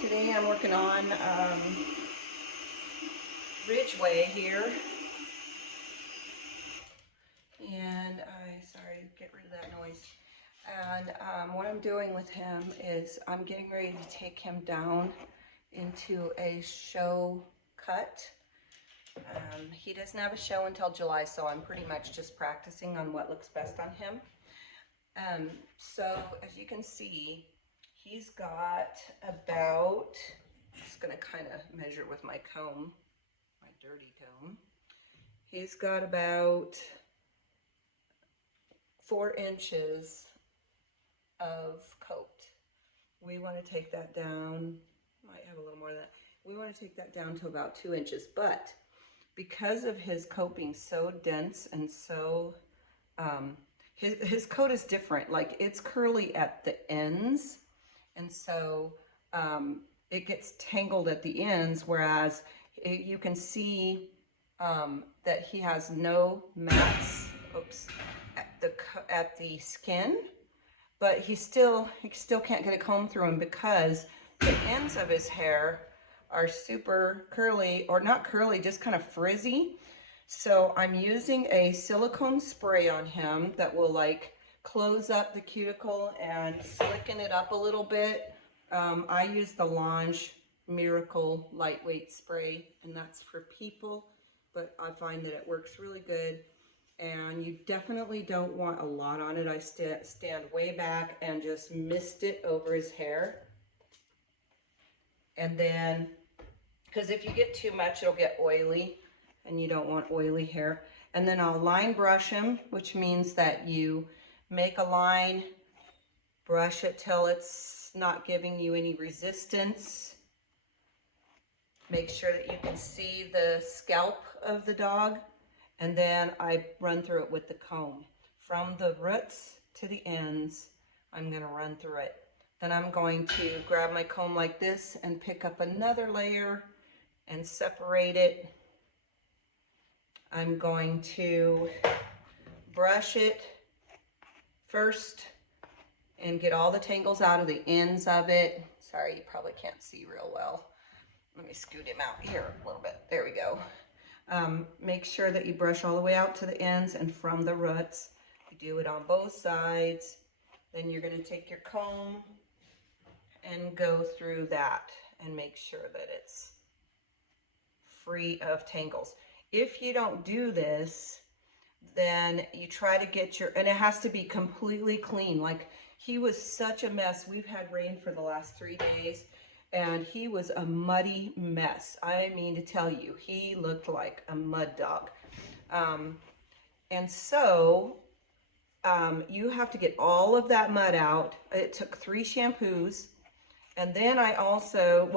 Today I'm working on Ridgeway here, and sorry, get rid of that noise. And what I'm doing with him is I'm getting ready to take him down into a show cut. He doesn't have a show until July, so I'm pretty much just practicing on what looks best on him. So as you can see, he's got about, just gonna kind of measure with my comb, my dirty comb. He's got about 4 inches of coat. We want to take that down, might have a little more than that. We want to take that down to about 2 inches, but because of his coat being so dense and so, his coat is different. Like, it's curly at the ends, and so it gets tangled at the ends, whereas you can see that he has no mats, at the skin, but he still can't get a comb through him because the ends of his hair are super curly, or not curly, just kind of frizzy. So I'm using a silicone spray on him that will like close up the cuticle and slicken it up a little bit. I use the Lange Miracle Lightweight Spray, and that's for people, but I find that it works really good. And you definitely don't want a lot on it. I stand way back and just mist it over his hair. And then, because if you get too much, it'll get oily, and you don't want oily hair. And then I'll line brush him, which means that you make a line, brush it till it's not giving you any resistance. Make sure that you can see the scalp of the dog. And then I run through it with the comb. From the roots to the ends, I'm gonna run through it. Then I'm going to grab my comb like this and pick up another layer and separate it. I'm going to brush it first and get all the tangles out of the ends of it. Sorry, you probably can't see real well. Let me scoot him out here a little bit. There we go. Make sure that you brush all the way out to the ends and from the roots. You do it on both sides. Then you're going to take your comb and go through that and make sure that it's free of tangles. If you don't do this, then you try to get and it has to be completely clean. Like, he was such a mess. We've had rain for the last 3 days, and he was a muddy mess. I mean to tell you, he looked like a mud dog. And so you have to get all of that mud out. It took 3 shampoos. And then I also,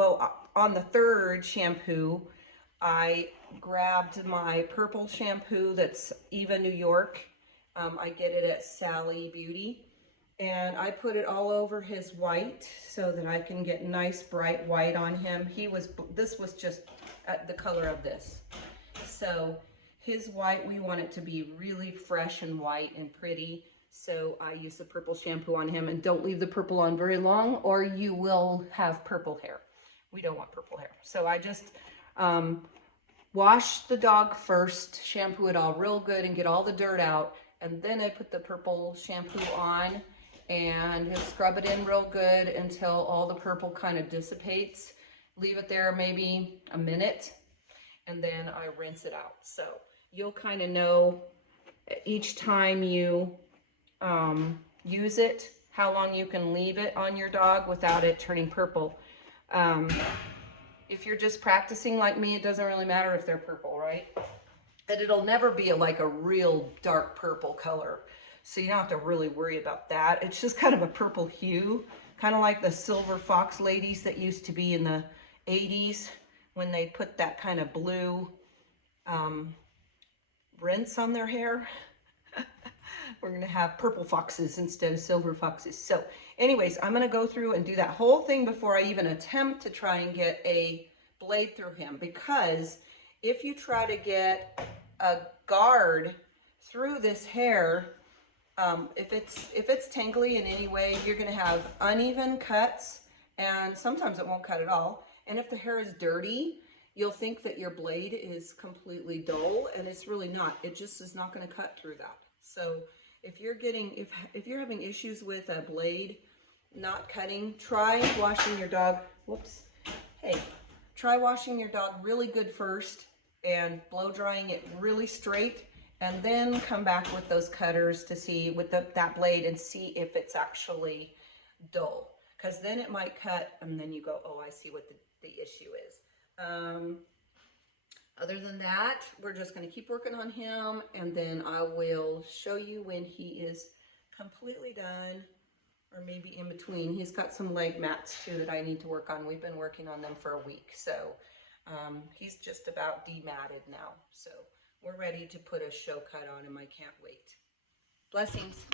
on the 3rd shampoo, I grabbed my purple shampoo that's Eva New York. I get it at Sally Beauty. And I put it all over his white so that I can get nice bright white on him. This was just the color of this. So his white, we want it to be really fresh and white and pretty. So I use the purple shampoo on him, and don't leave the purple on very long or you will have purple hair. We don't want purple hair. So I just wash the dog first, shampoo it all real good and get all the dirt out. And then I put the purple shampoo on and just scrub it in real good until all the purple kind of dissipates. Leave it there maybe a minute, and then I rinse it out. So you'll kind of know each time you use it, how long you can leave it on your dog without it turning purple. If you're just practicing like me, it doesn't really matter if they're purple, right? And it'll never be like a real dark purple color. So you don't have to really worry about that. It's just kind of a purple hue, kind of like the silver fox ladies that used to be in the 80s when they put that kind of blue rinse on their hair. We're gonna have purple foxes instead of silver foxes. So anyways, I'm gonna go through and do that whole thing before I even attempt to try and get a blade through him, because if you try to get a guard through this hair, if it's tangly in any way, you're gonna have uneven cuts and sometimes it won't cut at all. And if the hair is dirty, you'll think that your blade is completely dull, and it's really not. It just is not going to cut through that. So if you're having issues with a blade not cutting, try washing your dog. Whoops. Hey, try washing your dog really good first and blow drying it really straight, and then come back with those cutters to see with that blade and see if it's actually dull. Because then it might cut, and then you go, oh, I see what the issue is. Other than that, we're just going to keep working on him, and then I will show you when he is completely done, or maybe in between. He's got some leg mats too that I need to work on. We've been working on them for a week, so he's just about dematted now. So we're ready to put a show cut on him. I can't wait. Blessings.